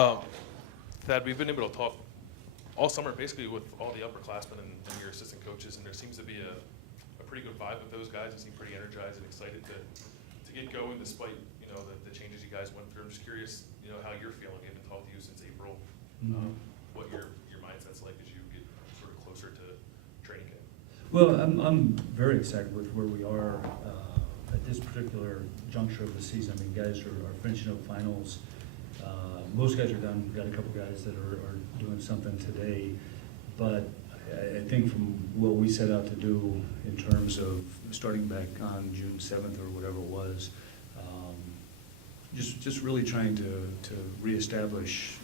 Thad, we've been able to talk all summer basically with all the upperclassmen and your assistant coaches, and there seems to be a pretty good vibe with those guys. They seem pretty energized and excited to get going despite, the changes you guys went through. I'm just curious, how you're feeling. We haven't talked to you since April. What your mindset's like as you get sort of closer to training camp. Well, I'm very excited with where we are at this particular juncture of the season. I mean, guys are finishing up finals. Most guys are done. We've got a couple guys that are doing something today. But I think from what we set out to do in terms of starting back on June 7th or whatever it was, just really trying to reestablish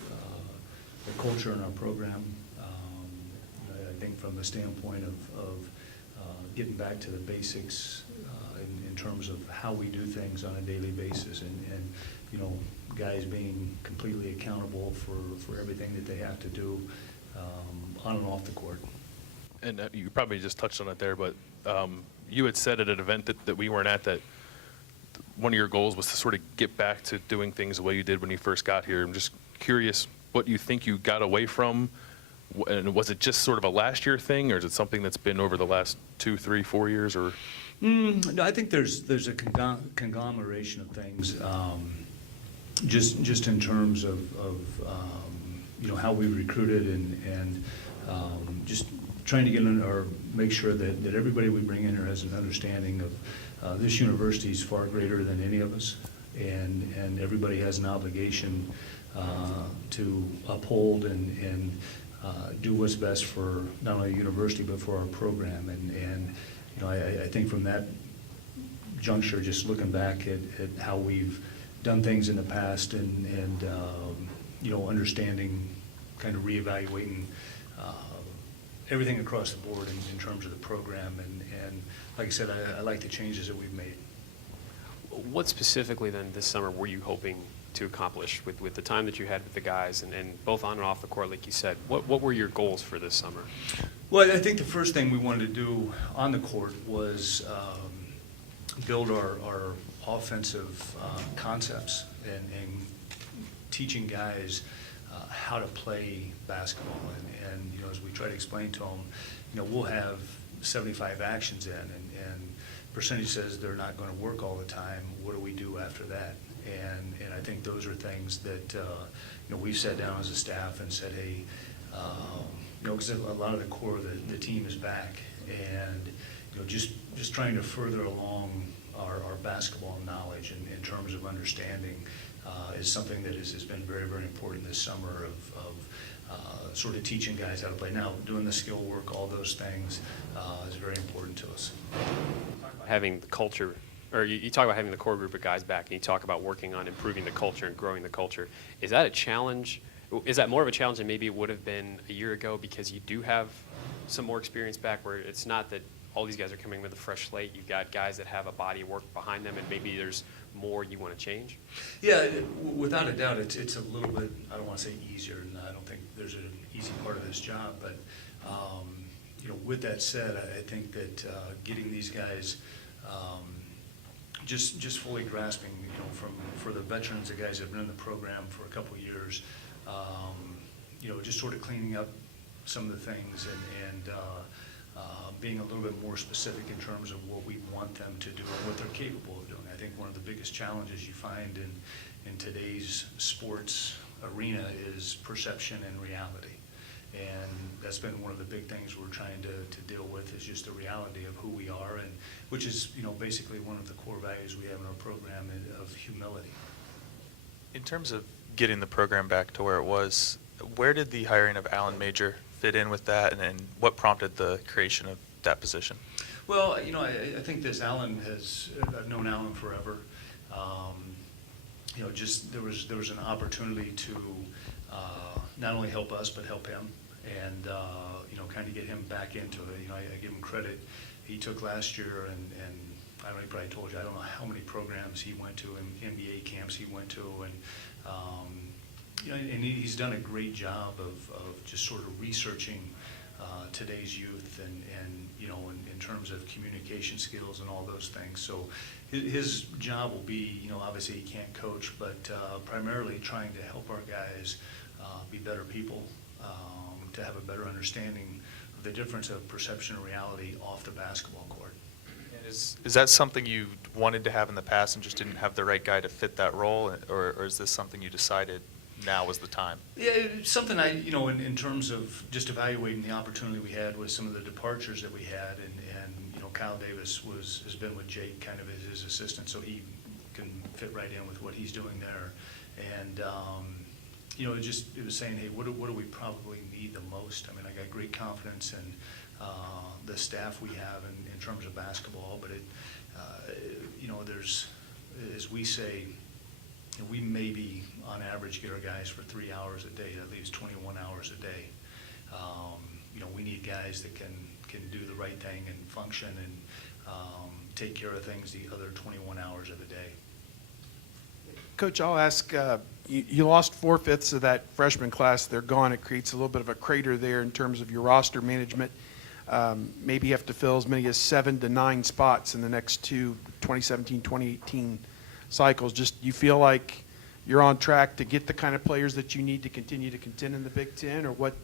the culture in our program. I think from the standpoint of getting back to the basics in terms of how we do things on a daily basis, and guys being completely accountable for everything that they have to do on and off the court. And you probably just touched on it there, but you had said at an event that we weren't at that one of your goals was to sort of get back to doing things the way you did when you first got here. I'm just curious what you think you got away from, and was it just sort of a last year thing, or is it something that's been over the last 2, 3, 4 years, or? No, I think there's a conglomeration of things, just in terms of how we recruited and just trying to get in or make sure that everybody we bring in here has an understanding of this university is far greater than any of us, and everybody has an obligation to uphold and do what's best for not only the university but for our program. And I think from that juncture, just looking back at how we've done things in the past and understanding, kind of reevaluating everything across the board in terms of the program, and like I said, I like the changes that we've made. What specifically then this summer were you hoping to accomplish with the time that you had with the guys, and both on and off the court, like you said? What were your goals for this summer? Well, I think the first thing we wanted to do on the court was build our offensive concepts and teaching guys how to play basketball. And as we try to explain to them, we'll have 75 actions in, and percentage says they're not going to work all the time. What do we do after that? And I think those are things that we've sat down as a staff and said, hey, because a lot of the core of the team is back, and just trying to further along our basketball knowledge in terms of understanding is something that has been very, very important this summer of sort of teaching guys how to play. Now, doing the skill work, all those things is very important to us. Having the culture, or you talk about having the core group of guys back, and you talk about working on improving the culture and growing the culture. Is that a challenge? Is that more of a challenge than maybe it would have been a year ago, because you do have some more experience back, where it's not that all these guys are coming with a fresh slate? You've got guys that have a body of work behind them, and maybe there's more you want to change? Yeah, without a doubt, it's a little bit, I don't want to say easier, and I don't think there's an easy part of this job, but with that said, I think that getting these guys just fully grasping, for the veterans, the guys that have been in the program for a couple of years, just sort of cleaning up some of the things and being a little bit more specific in terms of what we want them to do and what they're capable of doing. I think one of the biggest challenges you find in today's sports arena is perception and reality. And that's been one of the big things we're trying to deal with, is just the reality of who we are, and which is basically one of the core values we have in our program of humility. In terms of getting the program back to where it was, where did the hiring of Alan Major fit in with that, and what prompted the creation of that position? Well, I think this I've known Alan forever. Just there was an opportunity to not only help us but help him, and kind of get him back into it. I give him credit. He took last year, and I don't know, he probably told you, I don't know how many programs he went to and NBA camps he went to, and he's done a great job of just sort of researching today's youth and you know, in terms of communication skills and all those things. So his job will be, you know, obviously he can't coach, but primarily trying to help our guys be better people, to have a better understanding of the difference of perception and reality off the basketball court. Is that something you wanted to have in the past and just didn't have the right guy to fit that role, or is this something you decided now was the time? Yeah, it's something you know, in terms of just evaluating the opportunity we had with some of the departures that we had, and you know, Kyle Davis has been with Jake kind of as his assistant, so he can fit right in with what he's doing there. And you know, it was saying, hey, what do we probably need the most? I mean, I got great confidence in the staff we have in terms of basketball, but you know, there's, as we say, we maybe on average get our guys for 3 hours a day. That leaves 21 hours a day. You know, we need guys that can do the right thing and function and take care of things the other 21 hours of the day. Coach, I'll ask, you lost 4/5 of that freshman class. They're gone. It creates a little bit of a crater there in terms of your roster management. Maybe you have to fill as many as 7 to 9 spots in the next two 2017, 2018 cycles. Just, you feel like you're on track to get the kind of players that you need to continue to contend in the Big Ten, or what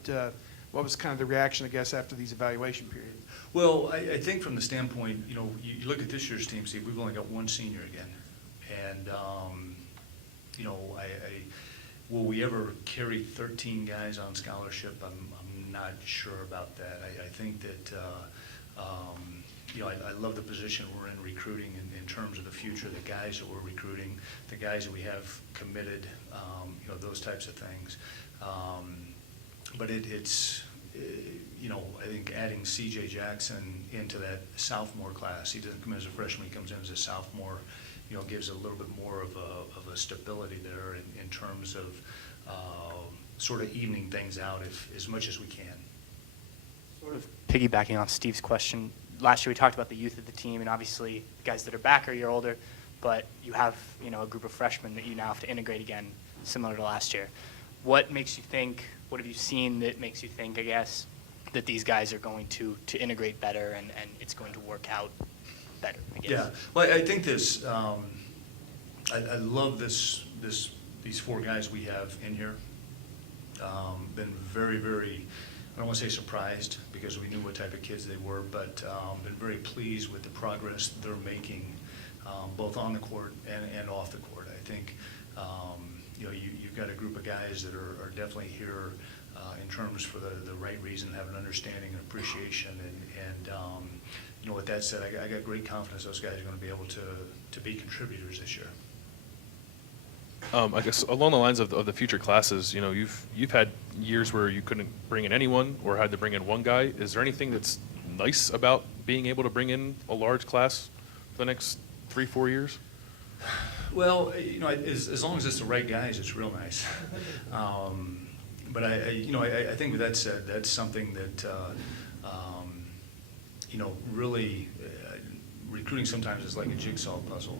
was kind of the reaction, I guess, after these evaluation periods? Well, I think from the standpoint, you know, you look at this year's team, Steve, we've only got one senior again. And, you know, will we ever carry 13 guys on scholarship? I'm not sure about that. I think that, you know, I love the position we're in recruiting in terms of the future, the guys that we're recruiting, the guys that we have committed, you know, those types of things. But it's, you know, I think adding C.J. Jackson into that sophomore class, he doesn't come in as a freshman, he comes in as a sophomore, you know, gives a little bit more of a stability there in terms of sort of evening things out as much as we can. Sort of piggybacking on Steve's question, last year we talked about the youth of the team, and obviously the guys that are back are a year older, but you have, you know, a group of freshmen that you now have to integrate again, similar to last year. What makes you think, what have you seen that makes you think, I guess, that these guys are going to integrate better and it's going to work out better, I guess? Yeah, well, I think this, I love these 4 guys we have in here. Been very, very, I don't want to say surprised because we knew what type of kids they were, but been very pleased with the progress they're making, both on the court and off the court. I think, you know, you've got a group of guys that are definitely here in terms for the right reason, have an understanding and appreciation, and you know, with that said, I got great confidence those guys are going to be able to be contributors this year. I guess along the lines of the future classes, you know, you've had years where you couldn't bring in anyone or had to bring in one guy. Is there anything that's nice about being able to bring in a large class for the next 3-4 years? Well, you know, as long as it's the right guys, it's real nice. But you know, I think with that said, that's something that, you know, really recruiting sometimes is like a jigsaw puzzle,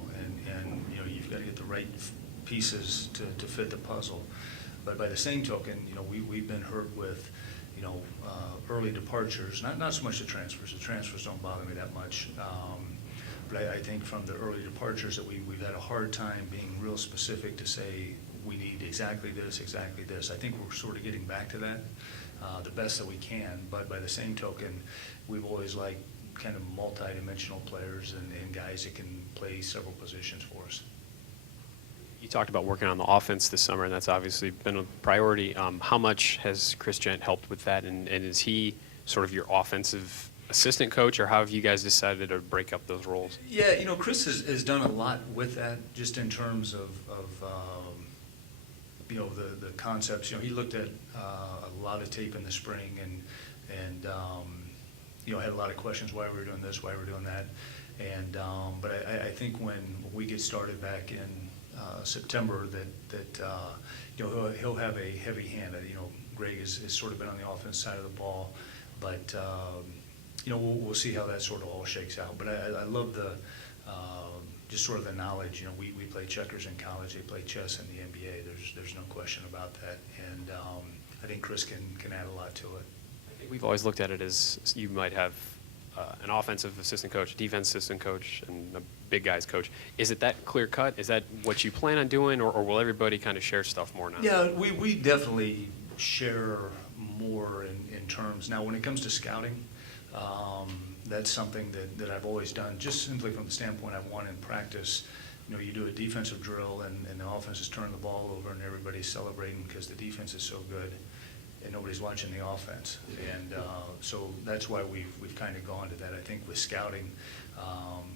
and you know, you've got to get the right pieces to fit the puzzle. But by the same token, you know, we've been hurt with, you know, early departures. Not so much the transfers. The transfers don't bother me that much. But I think from the early departures that we've had a hard time being real specific to say we need exactly this, exactly this. I think we're sort of getting back to that the best that we can. But by the same token, we've always liked kind of multi-dimensional players and guys that can play several positions for us. You talked about working on the offense this summer, and that's obviously been a priority. How much has Chris Gent helped with that, and is he sort of your offensive assistant coach, or how have you guys decided to break up those roles? Yeah, you know, Chris has done a lot with that, just in terms of you know, the concepts. You know, he looked at a lot of tape in the spring and you know, had a lot of questions why we were doing this, why we're doing that. And but I think when we get started back in September, that you know, he'll have a heavy hand. You know, Greg has sort of been on the offense side of the ball, but you know, we'll see how that sort of all shakes out. But I love the just sort of the knowledge. You know, we play checkers in college, they play chess in the NBA. There's no question about that, and I think Chris can add a lot to it. We've always looked at it as you might have an offensive assistant coach, defense assistant coach, and a big guys coach. Is it that clear cut? Is that what you plan on doing, or will everybody kind of share stuff more now? Yeah, we definitely share more in terms. Now, when it comes to scouting, that's something that I've always done, just simply from the standpoint I've won in practice. You know, you do a defensive drill, and the offense is turning the ball over, and everybody's celebrating because the defense is so good, and nobody's watching the offense. And so that's why we've kind of gone to that. I think with scouting,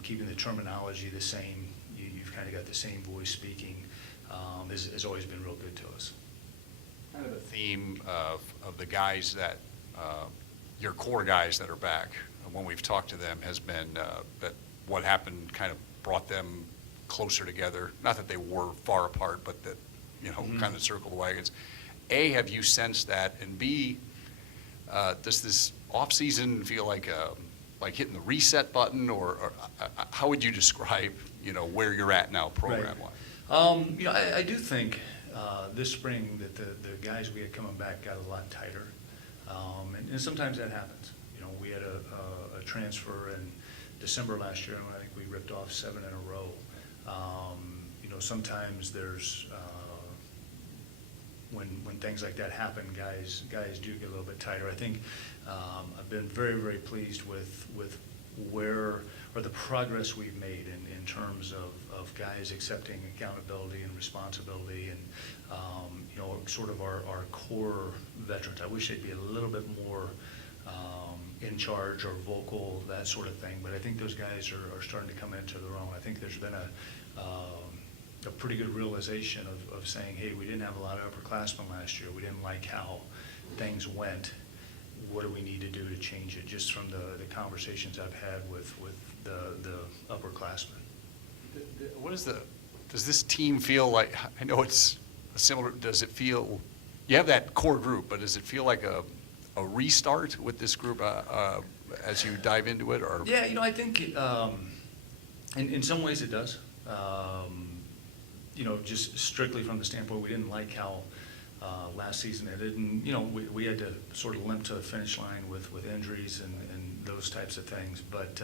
keeping the terminology the same, you've kind of got the same voice speaking, has always been real good to us. Kind of the theme of the guys that, your core guys that are back, when we've talked to them, has been that what happened kind of brought them closer together. Not that they were far apart, but that, kind of circled the wagons. A, have you sensed that? And B, does this offseason feel like hitting the reset button, or how would you describe, where you're at now program-wise? I do think this spring that the guys we had coming back got a lot tighter, and sometimes that happens. We had a transfer in December last year, and I think we ripped off 7 in a row. Sometimes there's when things like that happen, guys do get a little bit tighter. I think I've been very, very pleased with where or the progress we've made in terms of guys accepting accountability and responsibility, and sort of our core veterans. I wish they'd be a little bit more in charge or vocal, that sort of thing. But I think those guys are starting to come into their own. I think there's been a pretty good realization of saying, hey, we didn't have a lot of upperclassmen last year. We didn't like how things went. What do we need to do to change it? Just from the conversations I've had with the upperclassmen. Does this team feel like, I know it's similar, does it feel, you have that core group, but does it feel like a restart with this group as you dive into it? Or Yeah, I think in some ways it does. Just strictly from the standpoint we didn't like how last season ended, and we had to sort of limp to the finish line with injuries and those types of things. But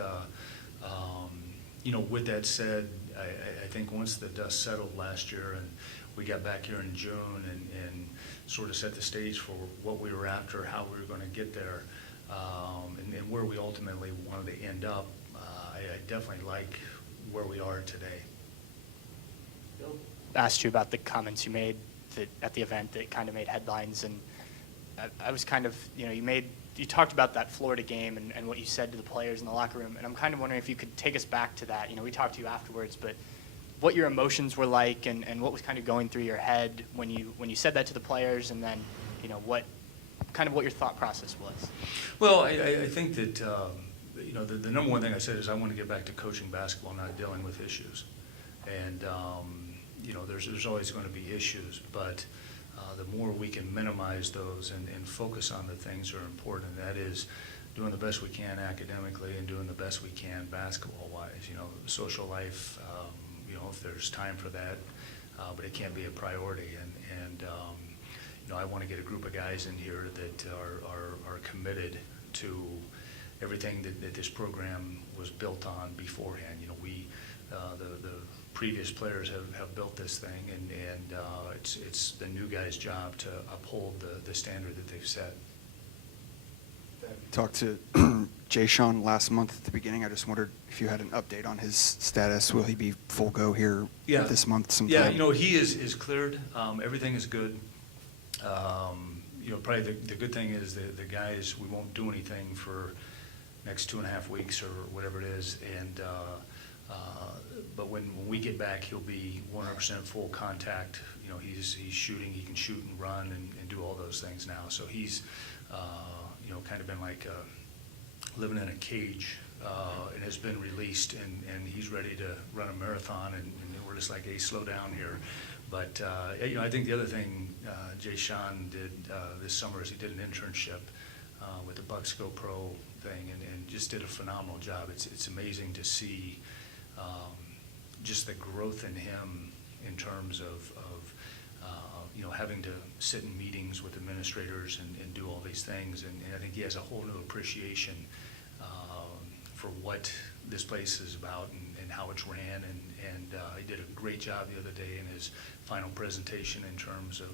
with that said, I think once the dust settled last year and we got back here in June and sort of set the stage for what we were after, how we were going to get there, and where we ultimately wanted to end up, I definitely like where we are today. Bill asked you about the comments you made at the event that kind of made headlines, and I was kind of, you talked about that Florida game and what you said to the players in the locker room, and I'm kind of wondering if you could take us back to that. We talked to you afterwards, but what your emotions were like and what was kind of going through your head when you said that to the players, and then, what your thought process was. Well, I think that, the number one thing I said is I want to get back to coaching basketball, not dealing with issues. And, there's always going to be issues, but the more we can minimize those and focus on the things that are important, and that is doing the best we can academically and doing the best we can basketball-wise. Social life, if there's time for that, but it can't be a priority. And I want to get a group of guys in here that are committed to everything that this program was built on beforehand. The previous players have built this thing, and it's the new guys' job to uphold the standard that they've set. Talked to JaySean last month at the beginning. I just wondered if you had an update on his status. Will he be full go here this month sometime? Yeah, he is cleared. Everything is good. Probably the good thing is the guys, we won't do anything for next 2.5 weeks or whatever it is, and but when we get back, he'll be 100% full contact. He's shooting. He can shoot and run and do all those things now. So he's kind of been like living in a cage and has been released, and he's ready to run a marathon, and we're just like, hey, slow down here. But I think the other thing JaySean did this summer is he did an internship with the Bucks Go Pro thing, and just did a phenomenal job. It's amazing to see just the growth in him in terms of having to sit in meetings with administrators and do all these things. And I think he has a whole new appreciation for what this place is about and how it's ran. And he did a great job the other day in his final presentation in terms of,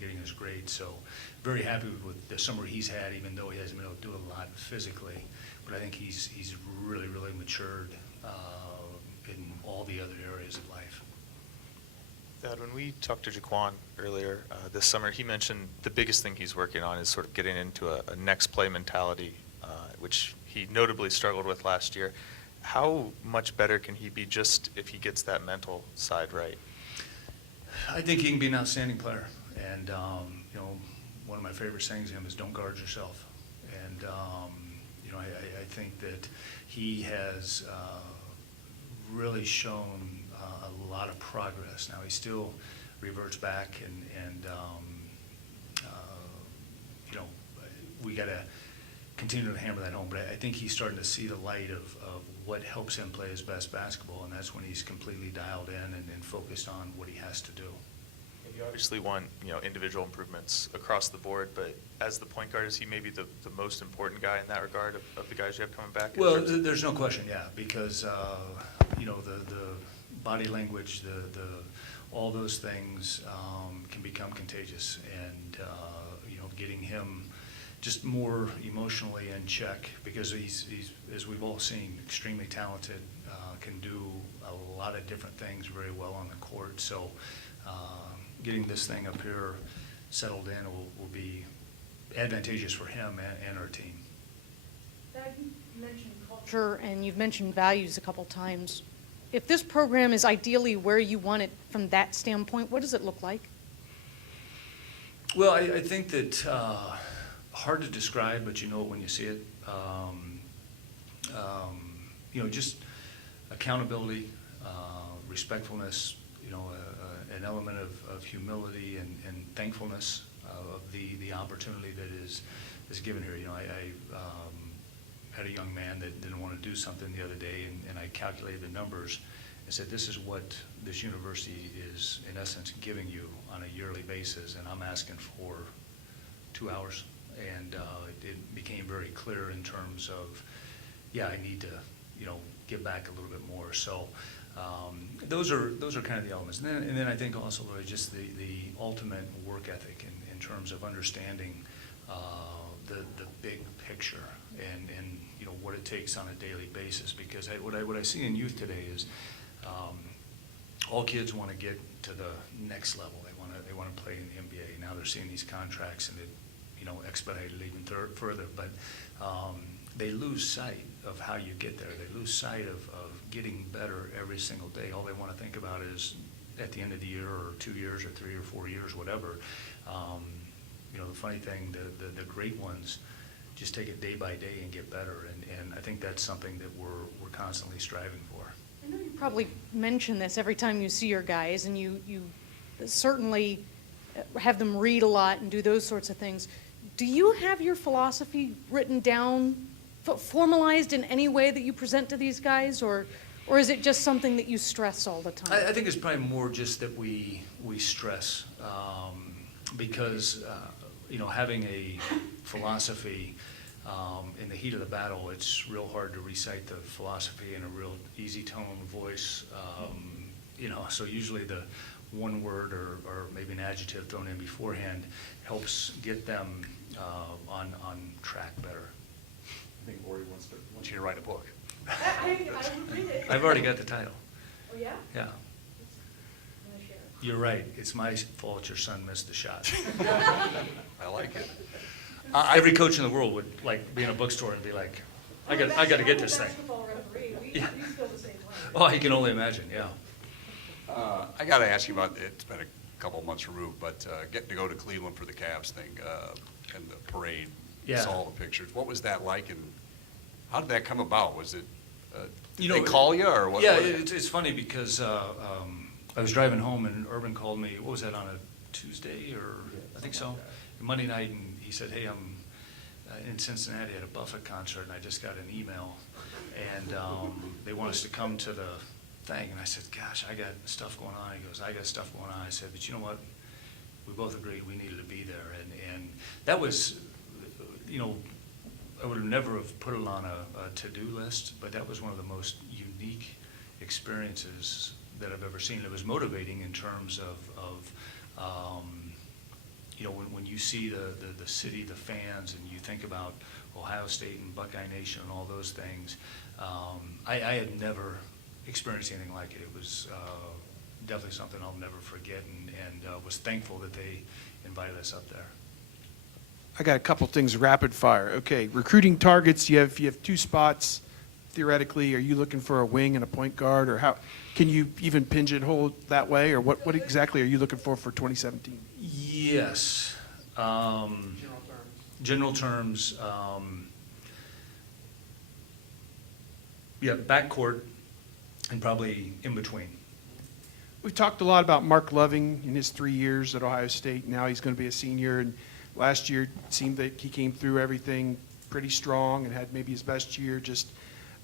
getting his grades. So very happy with the summer he's had, even though he hasn't been able to do a lot physically. But I think he's really, really matured in all the other areas of life. Thad, when we talked to Jaquan earlier this summer, he mentioned the biggest thing he's working on is sort of getting into a next play mentality, which he notably struggled with last year. How much better can he be just if he gets that mental side right? I think he can be an outstanding player. And, one of my favorite sayings to him is don't guard yourself. And, I think that he has really shown a lot of progress. Now, he still reverts back and we got to continue to hammer that home. But I think he's starting to see the light of what helps him play his best basketball, and that's when he's completely dialed in and focused on what he has to do. And you obviously want, individual improvements across the board, but as the point guard, is he maybe the most important guy in that regard of the guys you have coming back? Well, there's no question, yeah, because, the body language, all those things can become contagious. And, getting him just more emotionally in check, because he's, as we've all seen, extremely talented, can do a lot of different things very well on the court. So getting this thing up here settled in will be advantageous for him and our team. Thad, you mentioned culture and you've mentioned values a couple times. If this program is ideally where you want it from that standpoint, what does it look like? Well, I think that hard to describe, but you know it when you see it. Just accountability, respectfulness, an element of humility and thankfulness of the opportunity that is given here. I had a young man that didn't want to do something the other day, and I calculated the numbers and said, this is what this university is, in essence, giving you on a yearly basis, and I'm asking for 2 hours. And it became very clear in terms of, I need to, give back a little bit more. So those are kind of the elements. And then I think also, Lloyd, just the ultimate work ethic in terms of understanding the big picture and what it takes on a daily basis. Because what I see in youth today is all kids want to get to the next level. They want to play in the NBA. Now they're seeing these contracts and it expedited even further. But they lose sight of how you get there. They lose sight of getting better every single day. All they want to think about is at the end of the year or 2 years or 3 or 4 years, whatever. The funny thing, the great ones just take it day by day and get better. And I think that's something that we're constantly striving for. I know you probably mention this every time you see your guys, and you certainly have them read a lot and do those sorts of things. Do you have your philosophy written down, formalized in any way that you present to these guys, or is it just something that you stress all the time? I think it's probably more just that we stress, because having a philosophy in the heat of the battle, it's real hard to recite the philosophy in a real easy tone voice. So usually the one word or maybe an adjective thrown in beforehand helps get them on track better. I think Ori wants you to write a book. I would read it. I've already got the title. Oh, yeah? Yeah. I'm gonna share it. You're right. It's my fault your son missed the shot. I like it. Every coach in the world would be in a bookstore and be like, I got to get this thing. Basketball referee, we feel the same way. Oh, I can only imagine, yeah. I got to ask you about, it's been a couple of months removed, but getting to go to Cleveland for the Cavs thing and the parade, Yeah. saw all the pictures. What was that like, and how did that come about? Was it, You did they know, call you, or what? Yeah, it's funny because I was driving home and Urban called me, what was that, on a Tuesday or, I think so, Monday night, and he said, hey, I'm in Cincinnati at a Buffett concert, and I just got an email, and they want us to come to the thing. And I said, gosh, I got stuff going on. He goes, I got stuff going on. I said, but you know what? we both agreed we needed to be there. And that was, you know, I would have never have put it on a to-do list, but that was one of the most unique experiences that I've ever seen. It was motivating in terms of you know, when you see the city, the fans, and you think about Ohio State and Buckeye Nation and all those things, I had never experienced anything like it. It was definitely something I'll never forget, and was thankful that they invited us up there. I got a couple things rapid fire. Okay, recruiting targets, you have 2 spots. Theoretically, are you looking for a wing and a point guard, or how, can you even pigeonhole it that way, or what exactly are you looking for 2017? Yes. General terms, yeah, backcourt and probably in between. We've talked a lot about Mark Loving in his 3 years at Ohio State. Now he's going to be a senior, and last year it seemed that he came through everything pretty strong and had maybe his best year. Just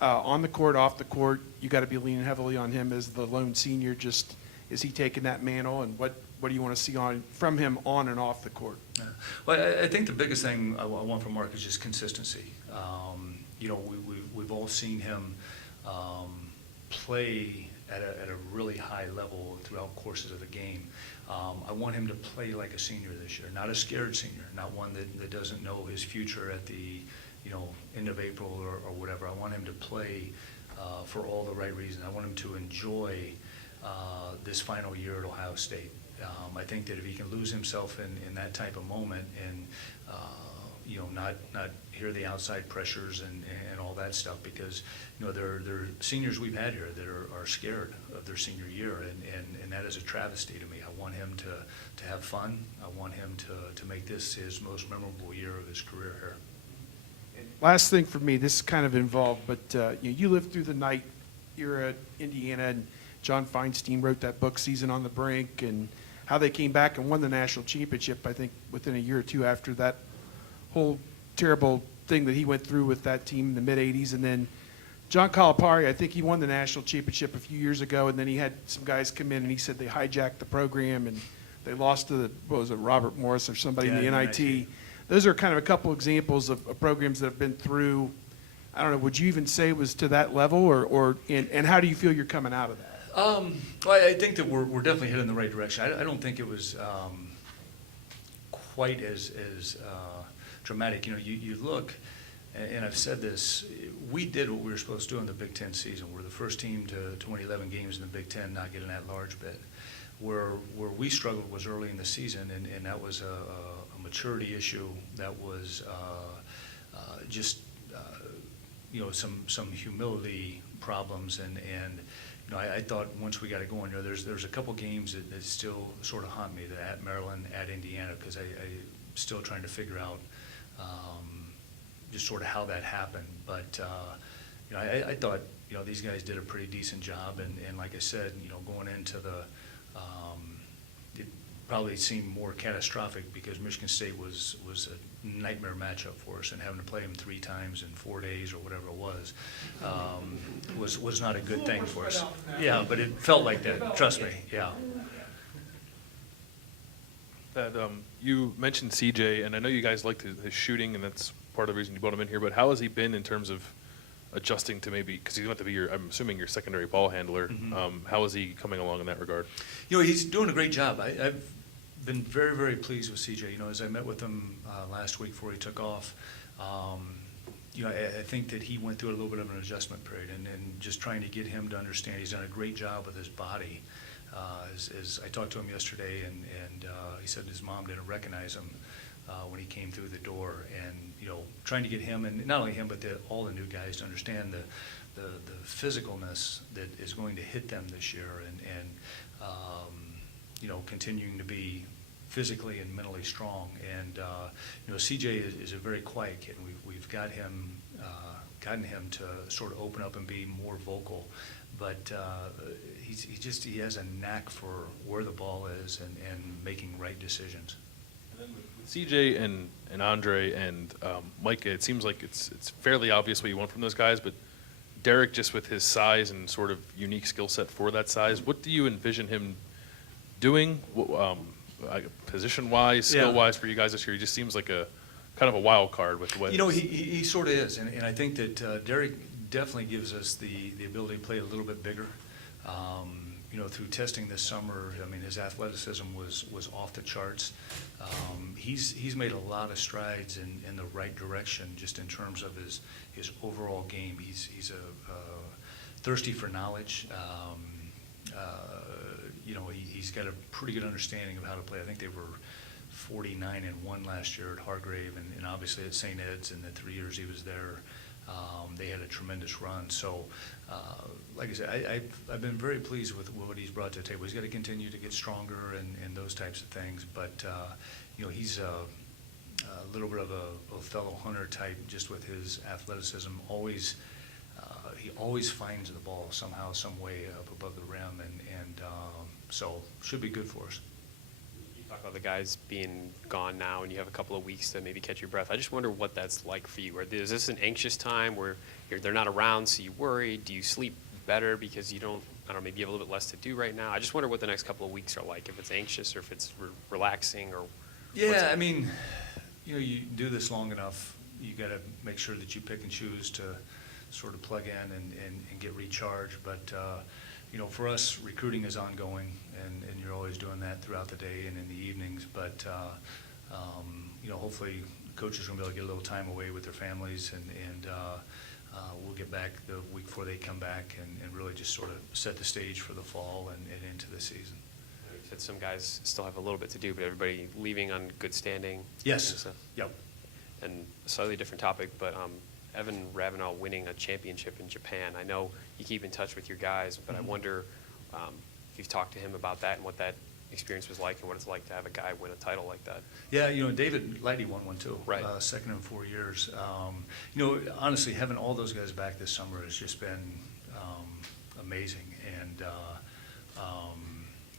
on the court, off the court, you got to be leaning heavily on him as the lone senior. Just is he taking that mantle, and what do you want to see from him on and off the court? Yeah. Well, I think the biggest thing I want from Mark is just consistency. You know, we've all seen him play at a really high level throughout courses of the game. I want him to play like a senior this year, not a scared senior, not one that doesn't know his future at the, you know, end of April or whatever. I want him to play for all the right reasons. I want him to enjoy this final year at Ohio State. I think that if he can lose himself in that type of moment and you know, not hear the outside pressures and all that stuff, because you know there are seniors we've had here that are scared of their senior year, and that is a travesty to me. I want him to have fun. I want him to make this his most memorable year of his career here. Last thing for me, this is kind of involved, but you lived through the night era at Indiana, and John Feinstein wrote that book, Season on the Brink, and how they came back and won the national championship, I think, within a year or two after that whole terrible thing that he went through with that team in the mid-'80s. And then John Calipari, I think he won the national championship a few years ago, and then he had some guys come in, and he said they hijacked the program, and they lost to what was it, Robert Morris or somebody in the NIT. Those are kind of a couple examples of programs that have been through, I don't know, would you even say it was to that level, and how do you feel you're coming out of that? Well, I think that we're definitely headed in the right direction. I don't think it was quite as dramatic. You know, you look, and I've said this, we did what we were supposed to do in the Big Ten season. We're the first team to win 11 games in the Big Ten, not get an at-large bid. Where we struggled was early in the season, and that was a maturity issue. That was just you know, some humility problems, and you know, I thought once we got it going, you know, there's a couple games that still sort of haunt me, at Maryland, at Indiana, because I'm still trying to figure out just sort of how that happened. But you know, I thought, you know, these guys did a pretty decent job, and like I said, you know, going into the it probably seemed more catastrophic because Michigan State was a nightmare matchup for us, and having to play them 3 times in 4 days or whatever it was not a good thing for us. Yeah, but it felt like that. Trust me. Yeah. That you mentioned CJ, and I know you guys liked his shooting, and that's part of the reason you brought him in here. But how has he been in terms of adjusting to maybe, because he's going to have to be I'm assuming your secondary ball handler. Mm-hmm. How is he coming along in that regard? You know, he's doing a great job. I've been very, very pleased with CJ. You know, as I met with him last week before he took off, you know, I think that he went through a little bit of an adjustment period, and just trying to get him to understand. He's done a great job with his body. As I talked to him yesterday, and he said his mom didn't recognize him when he came through the door, and you know, trying to get him, and not only him, but all the new guys to understand the physicalness that is going to hit them this year, and you know, continuing to be physically and mentally strong. And you know, CJ is a very quiet kid. We've got him gotten him to sort of open up and be more vocal, but he has a knack for where the ball is and making right decisions. And then with CJ and Andre and Micah, it seems like it's fairly obvious what you want from those guys, but Derrick, just with his size and sort of unique skill set for that size, what do you envision him doing? position-wise, Yeah. skill-wise for you guys this year? He just seems like a kind of a wild card with the way. You know, he sort of is, and I think that Derrick definitely gives us the ability to play a little bit bigger. You know, through testing this summer, I mean, his athleticism was off the charts. He's made a lot of strides in the right direction, just in terms of his overall game. He's thirsty for knowledge. You know, he's got a pretty good understanding of how to play. I think they were 49-1 last year at Hargrave, and obviously at St. Ed's in the 3 years he was there. They had a tremendous run. So, like I said, I've been very pleased with what he's brought to the table. He's got to continue to get stronger and those types of things. But, you know, he's a little bit of a fellow Hunter type, just with his athleticism. He always finds the ball somehow, some way up above the rim, and so should be good for us. You talk about the guys being gone now, and you have a couple of weeks to maybe catch your breath. I just wonder what that's like for you. Is this an anxious time where they're not around, so you worry? Do you sleep better because you don't, I don't know, maybe you have a little bit less to do right now? I just wonder what the next couple of weeks are like, if it's anxious or if it's relaxing or. Yeah, I mean, you know, you do this long enough, you got to make sure that you pick and choose to sort of plug in and get recharged. But, you know, for us, recruiting is ongoing, and you're always doing that throughout the day and in the evenings. But, you know, hopefully coaches are going to be able to get a little time away with their families, and we'll get back the week before they come back and really just sort of set the stage for the fall and into the season. You said some guys still have a little bit to do, but everybody leaving on good standing. Yes, yep. And a slightly different topic, but Evan Ravenel winning a championship in Japan. I know you keep in touch with your guys, but I wonder if you've talked to him about that and what that experience was like and what it's like to have a guy win a title like that. Yeah, you know, David Lighty won one too. Right. Second in 4 years. You know, honestly, having all those guys back this summer has just been amazing. And,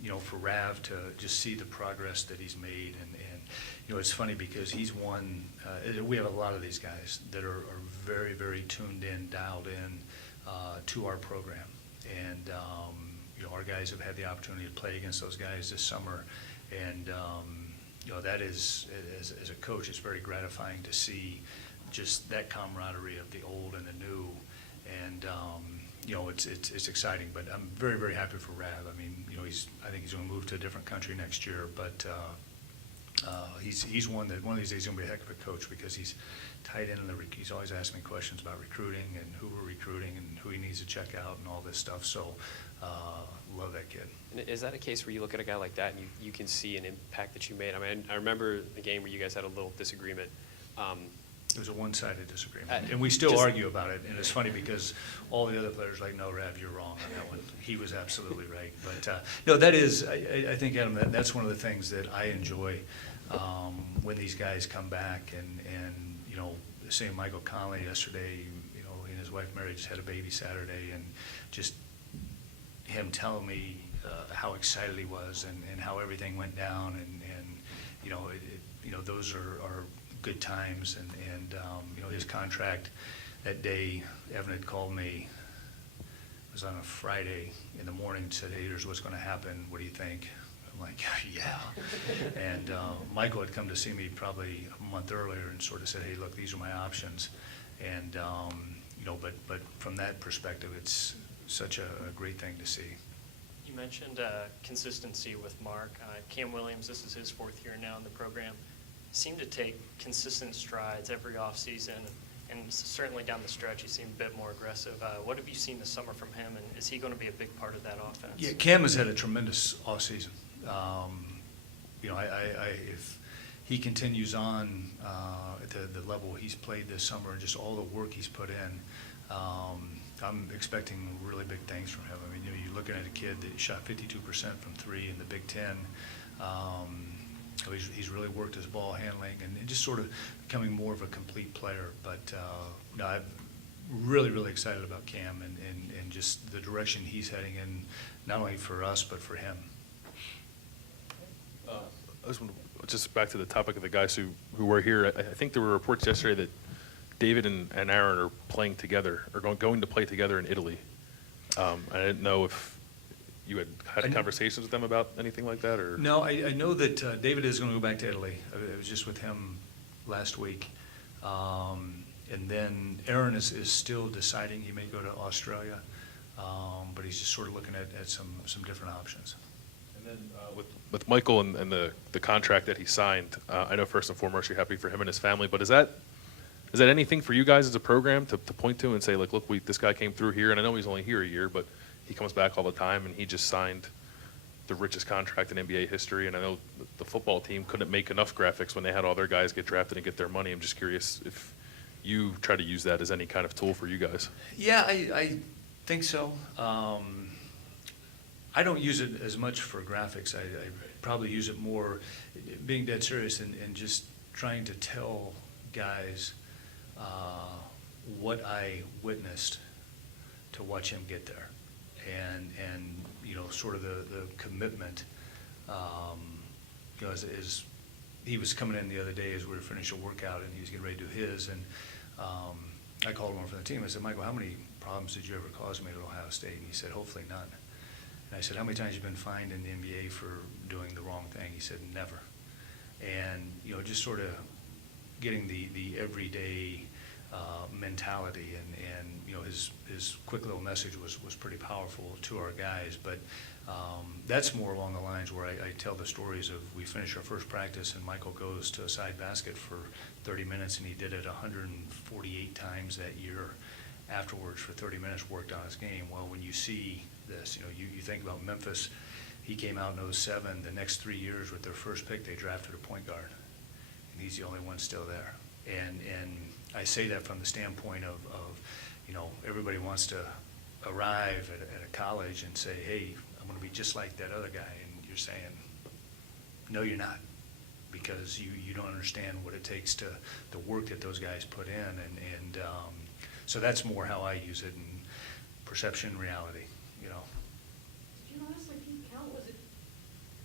you know, for Rav to just see the progress that he's made. And you know, it's funny because he's won, we have a lot of these guys that are very, very tuned in, dialed in to our program. And, you know, our guys have had the opportunity to play against those guys this summer. And, you know, that is, as a coach, it's very gratifying to see just that camaraderie of the old and the new. And, you know, it's exciting. But I'm very, very happy for Rav. I mean, you know, I think he's going to move to a different country next year. But he's one of these days he's going to be a heck of a coach, because he's tied in he's always asking me questions about recruiting and who we're recruiting and who he needs to check out and all this stuff. So love that kid. And is that a case where you look at a guy like that and you can see an impact that you made? I mean, I remember the game where you guys had a little disagreement. It was a one-sided disagreement, and we still just- argue about it. And it's funny because all the other players are like, no, Rav, you're wrong on that one. He was absolutely right. But no, that is, I think, Adam, that's one of the things that I enjoy when these guys come back. And you know, seeing Michael Conley yesterday, you know, he and his wife Mary just had a baby Saturday, and just him telling me how excited he was and how everything went down, and you know, you know, those are good times. And you know, his contract that day, Evan had called me, it was on a Friday in the morning, said, hey, here's what's going to happen, what do you think? I'm like, yeah. And Michael had come to see me probably a month earlier and sort of said, hey, look, these are my options. And you know, but from that perspective, it's such a great thing to see. You mentioned consistency with Marc. Cam Williams, this is his 4th year now in the program, seemed to take consistent strides every offseason, and certainly down the stretch he seemed a bit more aggressive. What have you seen this summer from him, and is he going to be a big part of that offense? Yeah, Cam has had a tremendous offseason. You know, if he continues on at the level he's played this summer and just all the work he's put in, I'm expecting really big things from him. I mean, you know, you're looking at a kid that shot 52% from 3 in the Big Ten. He's really worked his ball handling and just sort of becoming more of a complete player. But no, I'm really, really excited about Cam and just the direction he's heading in, not only for us, but for him. Just back to the topic of the guys who were here, I think there were reports yesterday that David and Aaron are playing together, or going to play together in Italy. I didn't know if you had I- conversations with them about anything like that, or? No, I know that David is going to go back to Italy. I was just with him last week. And then Aaron is still deciding. He may go to Australia, but he's just sort of looking at some different options. And then with Michael and the contract that he signed, I know first and foremost you're happy for him and his family, but is that anything for you guys as a program to point to and say, like, look, this guy came through here, and I know he's only here a year, but he comes back all the time, and he just signed the richest contract in NBA history, and I know the football team couldn't make enough graphics when they had all their guys get drafted and get their money. I'm just curious if you try to use that as any kind of tool for you guys. Yeah, I think so. I don't use it as much for graphics. I probably use it more, being dead serious, and just trying to tell guys what I witnessed to watch him get there, and sort of the commitment. As he was coming in the other day as we were finishing a workout, and he was getting ready to do his, and I called him over from the team. I said, Michael, how many problems did you ever cause me at Ohio State? And he said, hopefully none. And I said, how many times have you been fined in the NBA for doing the wrong thing? He said, never. And just sort of getting the everyday mentality, and his quick little message was pretty powerful to our guys. But that's more along the lines where I tell the stories of, we finish our first practice and Michael goes to a side basket for 30 minutes, and he did it 148 times that year afterwards for 30 minutes, worked on his game. Well, when you see this, you think about Memphis. He came out in 2007. The next 3 years with their first pick, they drafted a point guard, and he's the only one still there. And I say that from the standpoint of everybody wants to arrive at a college and say, hey, I'm going to be just like that other guy, and you're saying, no, you're not, because you don't understand what it takes to the work that those guys put in, and so that's more how I use it, in perception, reality. Did you honestly keep count? Was it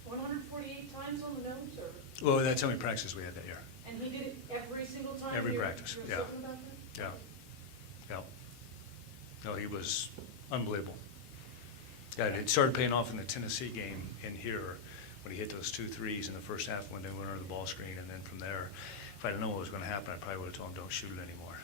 148 times on the nose, or? Well, that's how many practices we had that year. And he did it every single time? Every you were practice, yeah. certain about that? Yeah. No, he was unbelievable. Yeah, it started paying off in the Tennessee game in here when he hit those 2 threes in the first half when they went under the ball screen, and then from there, if I'd known what was going to happen, I probably would have told him, don't shoot it anymore.